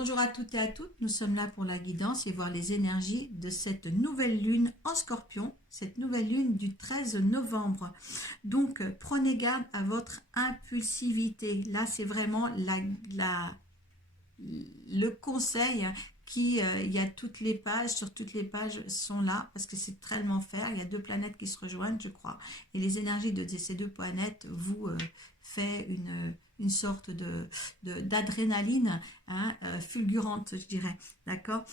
Bonjour à toutes et à toutes, nous sommes là pour la guidance et voir les énergies de cette nouvelle lune en Scorpion, cette nouvelle lune du 13 novembre. Donc prenez garde à votre impulsivité. Là c'est vraiment le conseil il y a toutes les pages, sur toutes les pages sont là parce que c'est tellement faire. Il y a deux planètes qui se rejoignent, je crois, et les énergies de ces deux planètes vous fait une sorte d'adrénaline fulgurante, je dirais, d'accord,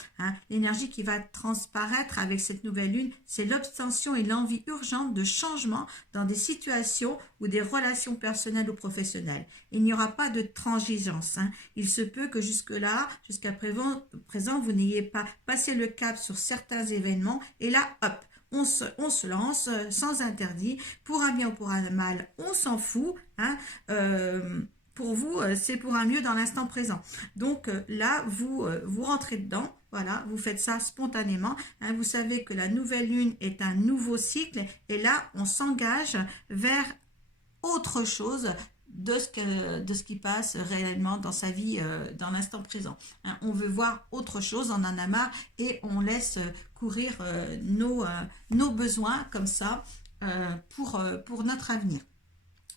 l'énergie qui va transparaître avec cette nouvelle lune, c'est l'obtention et l'envie urgente de changement dans des situations ou des relations personnelles ou professionnelles. Il n'y aura pas de transigence, il se peut que jusqu'à présent, vous n'ayez pas passé le cap sur certains événements, et là, hop, on se lance sans interdit, pour un bien ou pour un mal, on s'en fout, pour vous, c'est pour un mieux dans l'instant présent. Donc là, vous rentrez dedans, voilà, vous faites ça spontanément. Vous savez que la nouvelle lune est un nouveau cycle, et là, on s'engage vers autre chose de ce qui passe réellement dans sa vie dans l'instant présent. On veut voir autre chose, on en a marre, et on laisse courir nos besoins comme ça pour notre avenir.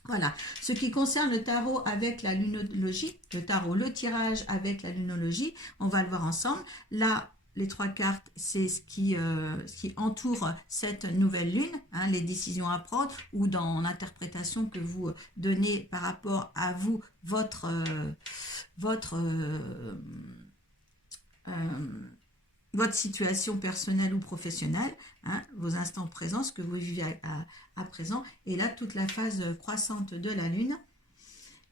Voilà, ce qui concerne le tarot avec la lunologie, le tirage avec la lunologie, on va le voir ensemble. Là, les trois cartes, c'est ce qui entoure cette nouvelle lune, les décisions à prendre, ou dans l'interprétation que vous donnez par rapport à vous, votre situation personnelle ou professionnelle, vos instants présents, ce que vous vivez à présent, et là toute la phase croissante de la lune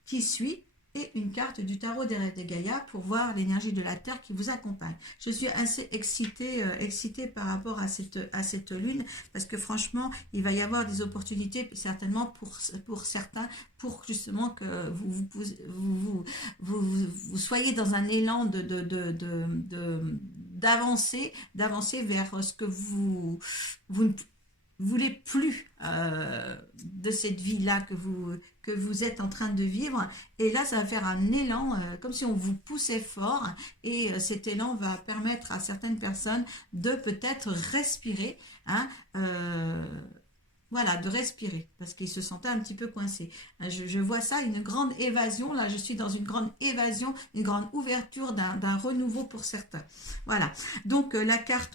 qui suit, et une carte du tarot des rêves de Gaïa pour voir l'énergie de la Terre qui vous accompagne. Je suis assez excitée par rapport à cette lune, parce que franchement, il va y avoir des opportunités certainement pour certains, pour justement que vous soyez dans un élan d'avancer vers ce que vous ne voulez plus de cette vie-là que vous êtes en train de vivre, et là ça va faire un élan comme si on vous poussait fort, et cet élan va permettre à certaines personnes de peut-être respirer, voilà, de respirer, parce qu'ils se sentaient un petit peu coincés. Je vois ça, une grande évasion, là je suis dans une grande évasion, une grande ouverture d'un renouveau pour certains. Voilà, donc la carte,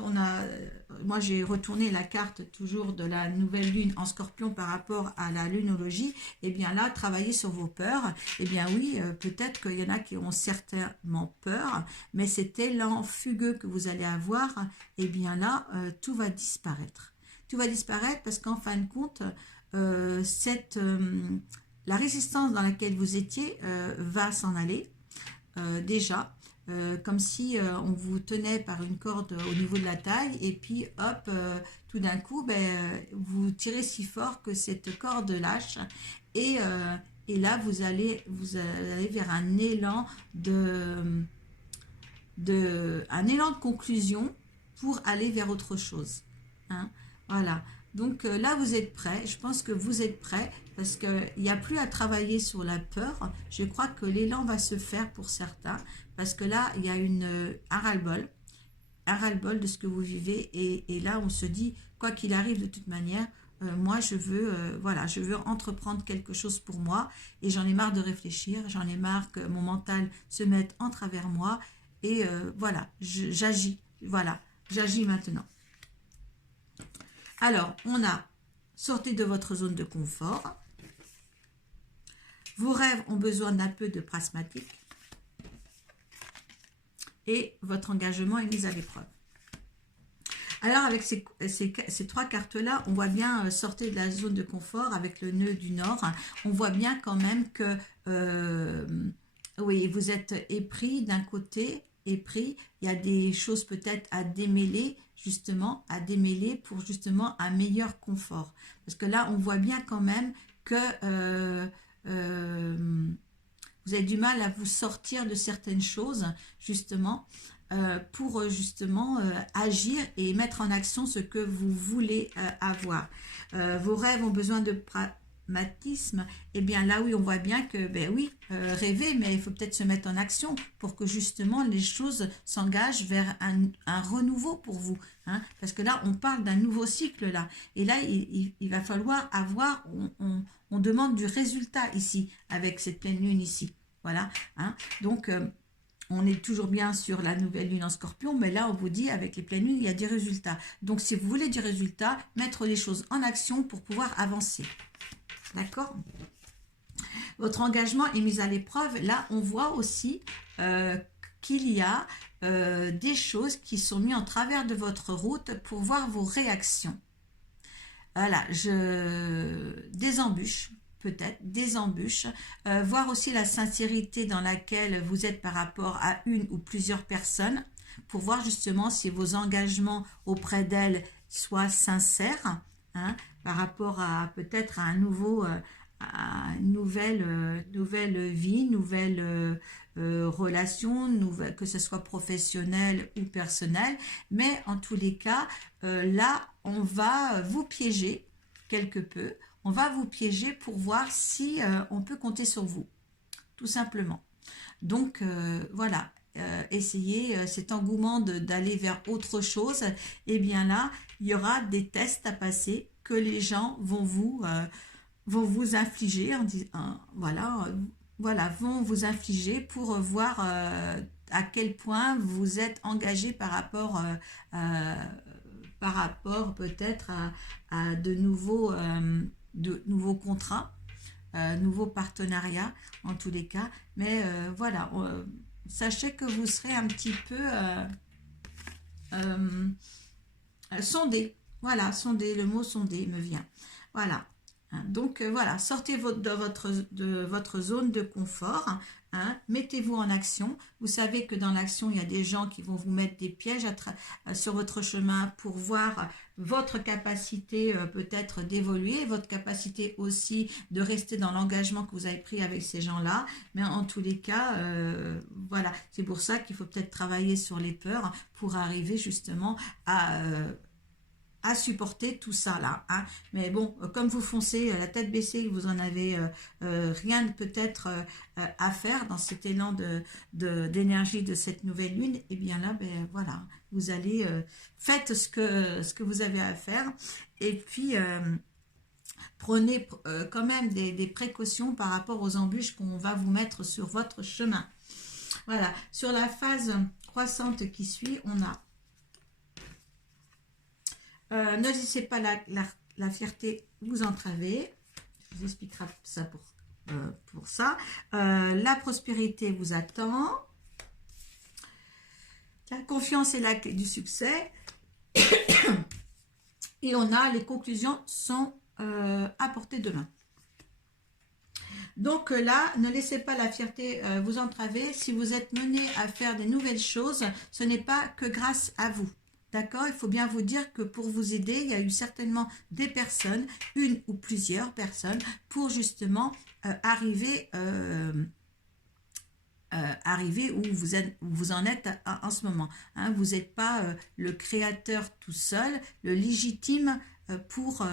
moi j'ai retourné la carte toujours de la nouvelle lune en Scorpion par rapport à la lunologie. Et bien là, travailler sur vos peurs, et bien oui, peut-être qu'il y en a qui ont certainement peur, mais cet élan fugueux que vous allez avoir, et bien là, tout va disparaître. Tout va disparaître parce qu'en fin de compte, la résistance dans laquelle vous étiez va s'en aller déjà, comme si on vous tenait par une corde au niveau de la taille, et puis hop, tout d'un coup, vous tirez si fort que cette corde lâche, et là vous allez vers un élan de conclusion pour aller vers autre chose. Voilà, donc là vous êtes prêts, je pense que vous êtes prêts, parce qu'il n'y a plus à travailler sur la peur. Je crois que l'élan va se faire pour certains, parce que là il y a un ras-le-bol de ce que vous vivez, et là on se dit, quoi qu'il arrive de toute manière, moi je veux entreprendre quelque chose pour moi, et j'en ai marre de réfléchir, j'en ai marre que mon mental se mette en travers moi, et voilà, j'agis maintenant. Alors, on a sorti de votre zone de confort. Vos rêves ont besoin d'un peu de pragmatique. Et votre engagement est mis à l'épreuve. Alors, avec ces trois cartes-là, on voit bien sortir de la zone de confort avec le nœud du Nord. On voit bien quand même que, oui, vous êtes épris d'un côté, il y a des choses peut-être à démêler, pour justement un meilleur confort. Parce que là, on voit bien quand même que vous avez du mal à vous sortir de certaines choses, justement, pour justement agir et mettre en action ce que vous voulez avoir. Vos rêves ont besoin de pragmatisme, eh bien là oui, on voit bien que, ben oui, rêver, mais il faut peut-être se mettre en action pour que justement les choses s'engagent vers un renouveau pour vous. Hein, parce que là, on parle d'un nouveau cycle là. Et là, il va falloir avoir, on demande du résultat ici, avec cette pleine lune ici. Voilà. Hein, donc, on est toujours bien sur la nouvelle lune en scorpion, mais là, on vous dit, avec les pleines lunes, il y a des résultats. Donc, si vous voulez des résultats, mettre les choses en action pour pouvoir avancer. D'accord? Votre engagement est mis à l'épreuve. Là, on voit aussi qu'il y a des choses qui sont mises en travers de votre route pour voir vos réactions. Voilà, des embûches, peut-être, des embûches, voir aussi la sincérité dans laquelle vous êtes par rapport à une ou plusieurs personnes, pour voir justement si vos engagements auprès d'elles soient sincères, hein, par rapport à peut-être à un nouveau, à une nouvelle vie, nouvelle relation, que ce soit professionnelle ou personnelle, mais en tous les cas, là, on va vous piéger quelque peu, on va vous piéger pour voir si on peut compter sur vous, tout simplement. Donc, voilà. Essayez cet engouement d'aller vers autre chose, et bien là, il y aura des tests à passer que les gens vont vous infliger voilà, vont vous infliger pour voir à quel point vous êtes engagé par rapport peut-être à de nouveaux contrats, nouveaux partenariats en tous les cas. Mais voilà, sachez que vous serez un petit peu sondé. Voilà, sondé, le mot sondé me vient. Voilà. Donc voilà, sortez de votre zone de confort, hein, mettez-vous en action. Vous savez que dans l'action, il y a des gens qui vont vous mettre des pièges sur votre chemin pour voir votre capacité peut-être d'évoluer, votre capacité aussi de rester dans l'engagement que vous avez pris avec ces gens-là. Mais en tous les cas, voilà, c'est pour ça qu'il faut peut-être travailler sur les peurs pour arriver justement à supporter tout ça là, hein. Mais bon, comme vous foncez la tête baissée, vous en avez rien peut-être à faire dans cet élan d'énergie de cette nouvelle lune, et bien là, ben voilà, vous allez faites ce que vous avez à faire, et puis prenez quand même des précautions par rapport aux embûches qu'on va vous mettre sur votre chemin. Voilà, sur la phase croissante qui suit, on a ne laissez pas la fierté vous entraver. Je vous expliquerai ça pour ça. La prospérité vous attend. La confiance est la clé du succès. Et on a les conclusions sont à portée de main. Donc là, ne laissez pas la fierté vous entraver. Si vous êtes mené à faire des nouvelles choses, ce n'est pas que grâce à vous. D'accord, il faut bien vous dire que pour vous aider, il y a eu certainement des personnes, une ou plusieurs personnes, pour justement arriver où vous en êtes en ce moment. Hein, vous n'êtes pas le créateur tout seul, le légitime pour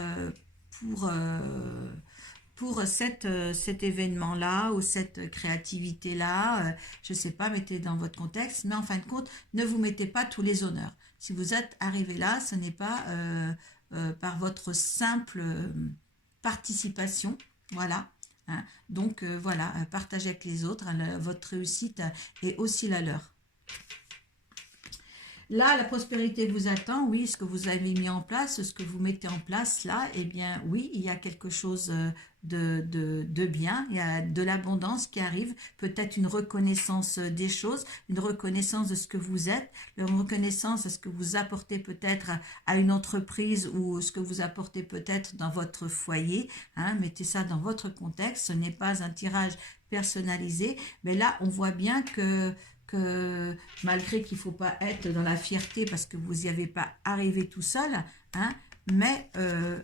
cet événement-là ou cette créativité-là. Je ne sais pas, mettez dans votre contexte, mais en fin de compte, ne vous mettez pas tous les honneurs. Si vous êtes arrivé là, ce n'est pas par votre simple participation, voilà. Hein. Donc voilà, partagez avec les autres, hein, votre réussite est aussi la leur. Là, la prospérité vous attend, oui, ce que vous avez mis en place, ce que vous mettez en place là, eh bien oui, il y a quelque chose de bien, il y a de l'abondance qui arrive, peut-être une reconnaissance des choses, une reconnaissance de ce que vous êtes, une reconnaissance de ce que vous apportez peut-être à une entreprise ou ce que vous apportez peut-être dans votre foyer, hein, mettez ça dans votre contexte, ce n'est pas un tirage personnalisé, mais là, on voit bien que malgré qu'il ne faut pas être dans la fierté parce que vous n'y avez pas arrivé tout seul, hein, mais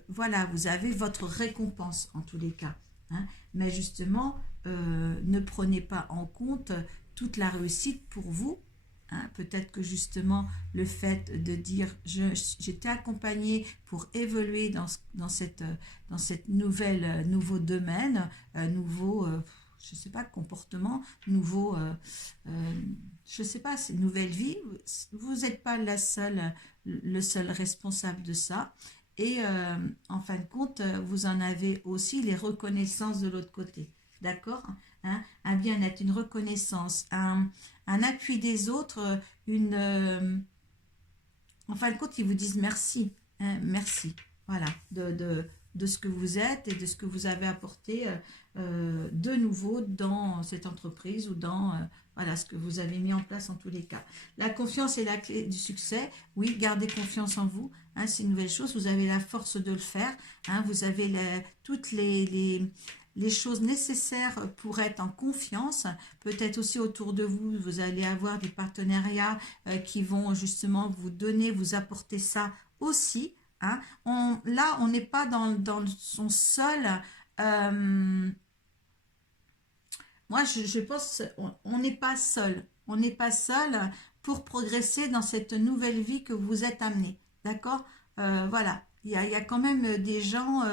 voilà, vous avez votre récompense en tous les cas. Hein, mais justement, ne prenez pas en compte toute la réussite pour vous, Hein, peut-être que justement le fait de dire j'étais accompagnée pour évoluer dans cette nouveau domaine, je ne sais pas, comportement, je ne sais pas, c'est une nouvelle vie, vous n'êtes pas le seul responsable de ça. Et en fin de compte, vous en avez aussi les reconnaissances de l'autre côté. D'accord, hein, un bien-être, une reconnaissance, un appui des autres, en fin de compte, ils vous disent merci, hein, merci, voilà, de ce que vous êtes et de ce que vous avez apporté de nouveau dans cette entreprise ou dans voilà, ce que vous avez mis en place en tous les cas. La confiance est la clé du succès. Oui, gardez confiance en vous. Hein, c'est une nouvelle chose. Vous avez la force de le faire. Hein, vous avez toutes les choses nécessaires pour être en confiance. Peut-être aussi autour de vous, vous allez avoir des partenariats qui vont justement vous donner, vous apporter ça aussi. Hein. Là, on n'est pas dans son seul... moi, je pense on n'est pas seul. On n'est pas seul pour progresser dans cette nouvelle vie que vous êtes amené. D'accord. Voilà. Il y a quand même des gens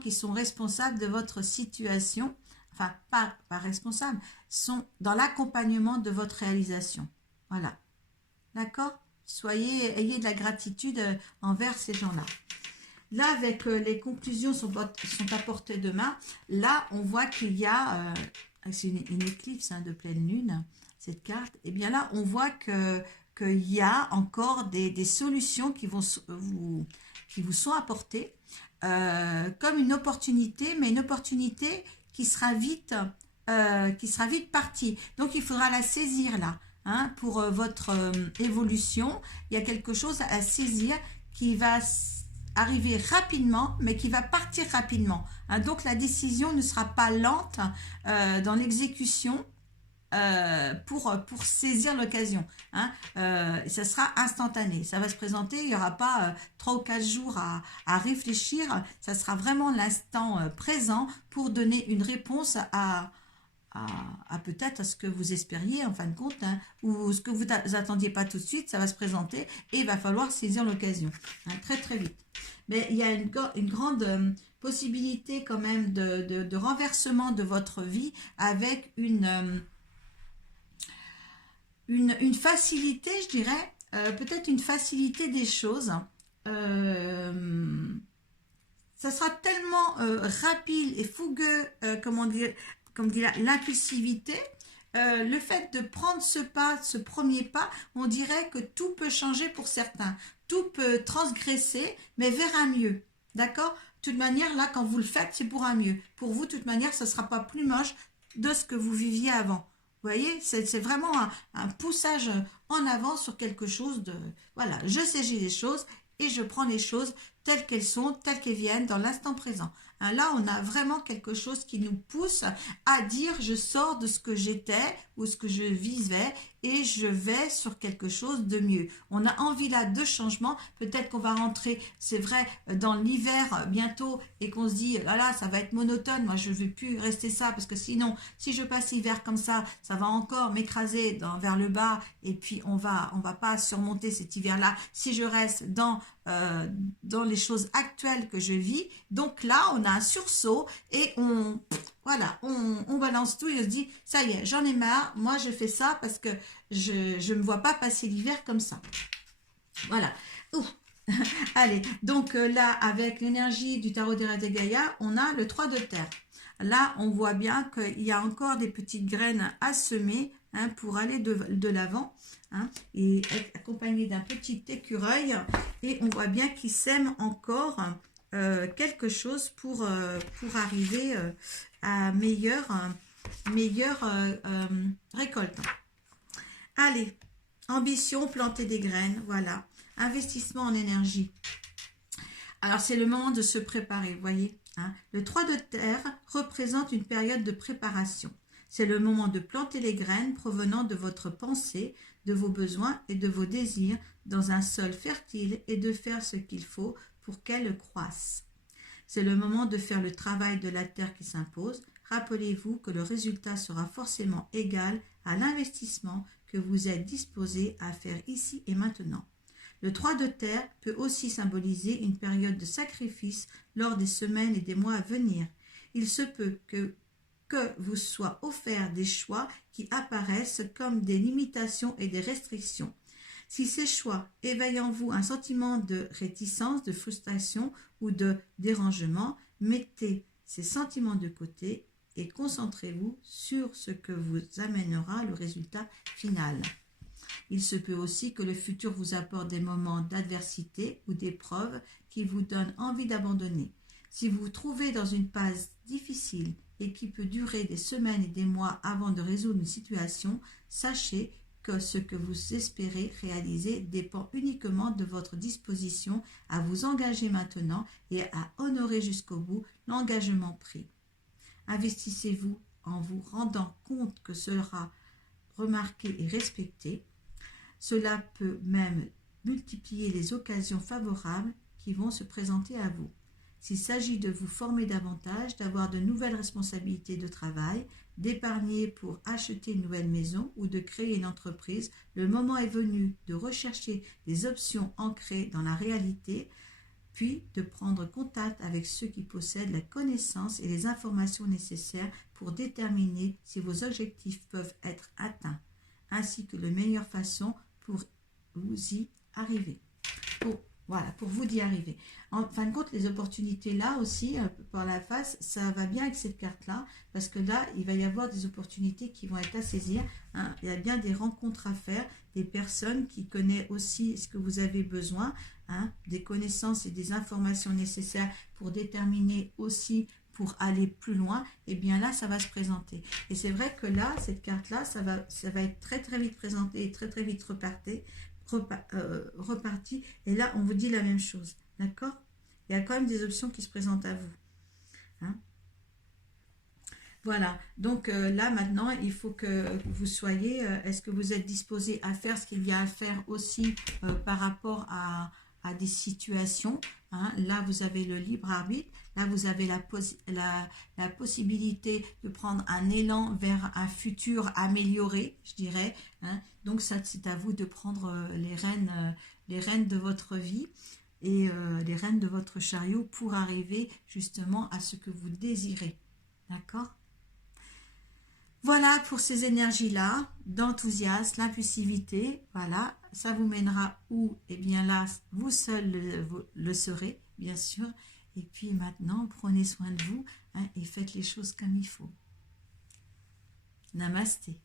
qui sont responsables de votre situation. Enfin, pas responsables, sont dans l'accompagnement de votre réalisation. Voilà. D'accord. Ayez de la gratitude envers ces gens-là. Là, avec les conclusions sont à portée de main, là, on voit qu'il y a, c'est une éclipse hein, de pleine lune, cette carte, et bien là, on voit qu'il y a encore des solutions qui vous sont apportées, comme une opportunité, mais une opportunité qui sera vite partie. Donc, il faudra la saisir là. Hein, pour votre évolution, il y a quelque chose à saisir qui va arriver rapidement, mais qui va partir rapidement. Hein, donc la décision ne sera pas lente dans l'exécution pour saisir l'occasion. Hein. Ça sera instantané. Ça va se présenter. Il n'y aura pas 3 ou 4 jours à réfléchir. Ça sera vraiment l'instant présent pour donner une réponse à peut-être à ce que vous espériez en fin de compte, hein, ou ce que vous attendiez pas tout de suite, ça va se présenter et il va falloir saisir l'occasion, hein, très très vite. Mais il y a une grande possibilité quand même de renversement de votre vie avec une facilité, je dirais, peut-être une facilité des choses. Ça sera tellement rapide et fougueux, comment dire, comme dit l'impulsivité, le fait de prendre ce premier pas, on dirait que tout peut changer pour certains. Tout peut transgresser, mais vers un mieux. D'accord? De toute manière, là, quand vous le faites, c'est pour un mieux. Pour vous, de toute manière, ce ne sera pas plus moche de ce que vous viviez avant. Vous voyez, c'est vraiment un poussage en avant sur quelque chose de... Voilà, je saisis les choses et je prends les choses telles qu'elles sont, telles qu'elles viennent dans l'instant présent. Là, on a vraiment quelque chose qui nous pousse à dire je sors de ce que j'étais ou ce que je vivais et je vais sur quelque chose de mieux. On a envie là de changement. Peut-être qu'on va rentrer, c'est vrai, dans l'hiver bientôt et qu'on se dit là, ça va être monotone. Moi, je ne vais plus rester ça parce que sinon, si je passe l'hiver comme ça va encore m'écraser vers le bas et puis on va pas surmonter cet hiver-là si je reste dans les choses actuelles que je vis. Donc là, on a un sursaut et on balance tout et on se dit ça y est, j'en ai marre, moi je fais ça parce que je me vois pas passer l'hiver comme ça. Voilà. Allez, donc là, avec l'énergie du tarot des de Gaïa, on a le 3 de terre. Là, on voit bien qu'il y a encore des petites graines à semer, hein, pour aller de l'avant, hein, et être accompagné d'un petit écureuil. Et on voit bien qu'il sème encore quelque chose pour arriver à meilleure récolte. Allez, ambition, planter des graines, voilà. Investissement en énergie. Alors, c'est le moment de se préparer, vous voyez. Hein. Le 3 de terre représente une période de préparation. C'est le moment de planter les graines provenant de votre pensée, de vos besoins et de vos désirs dans un sol fertile et de faire ce qu'il faut pour qu'elles croissent. C'est le moment de faire le travail de la terre qui s'impose. rappelez-vous que le résultat sera forcément égal à l'investissement que vous êtes disposé à faire ici et maintenant. Le 3 de terre peut aussi symboliser une période de sacrifice lors des semaines et des mois à venir. Il se peut que vous soit offert des choix qui apparaissent comme des limitations et des restrictions. Si ces choix éveillent en vous un sentiment de réticence, de frustration ou de dérangement, mettez ces sentiments de côté et concentrez-vous sur ce que vous amènera le résultat final. Il se peut aussi que le futur vous apporte des moments d'adversité ou d'épreuve qui vous donnent envie d'abandonner. Si vous vous trouvez dans une phase difficile et qui peut durer des semaines et des mois avant de résoudre une situation, sachez que ce que vous espérez réaliser dépend uniquement de votre disposition à vous engager maintenant et à honorer jusqu'au bout l'engagement pris. Investissez-vous en vous rendant compte que sera remarqué et respecté. Cela peut même multiplier les occasions favorables qui vont se présenter à vous. S'il s'agit de vous former davantage, d'avoir de nouvelles responsabilités de travail, d'épargner pour acheter une nouvelle maison ou de créer une entreprise, le moment est venu de rechercher des options ancrées dans la réalité, puis de prendre contact avec ceux qui possèdent la connaissance et les informations nécessaires pour déterminer si vos objectifs peuvent être atteints, ainsi que la meilleure façon pour vous y arriver. Pour vous d'y arriver. En fin de compte, les opportunités là aussi, par la face, ça va bien avec cette carte-là, parce que là, il va y avoir des opportunités qui vont être à saisir. Hein. Il y a bien des rencontres à faire, des personnes qui connaissent aussi ce que vous avez besoin, hein, des connaissances et des informations nécessaires pour déterminer aussi, pour aller plus loin, et bien là, ça va se présenter. Et c'est vrai que là, cette carte-là, ça va être très très vite présenté et très très vite reparti, et là on vous dit la même chose, d'accord? Il y a quand même des options qui se présentent à vous, hein? Voilà, donc là maintenant il faut que vous soyez, est-ce que vous êtes disposé à faire ce qu'il y a à faire aussi par rapport à des situations, hein? Là vous avez le libre arbitre, là vous avez la possibilité de prendre un élan vers un futur amélioré, je dirais, hein? Donc ça c'est à vous de prendre les rênes de votre vie et les rênes de votre chariot pour arriver justement à ce que vous désirez, d'accord? Voilà pour ces énergies-là, d'enthousiasme, l'impulsivité, voilà, ça vous mènera où? Eh bien là, vous seul le saurez, bien sûr. Et puis maintenant, prenez soin de vous, hein, et faites les choses comme il faut. Namasté.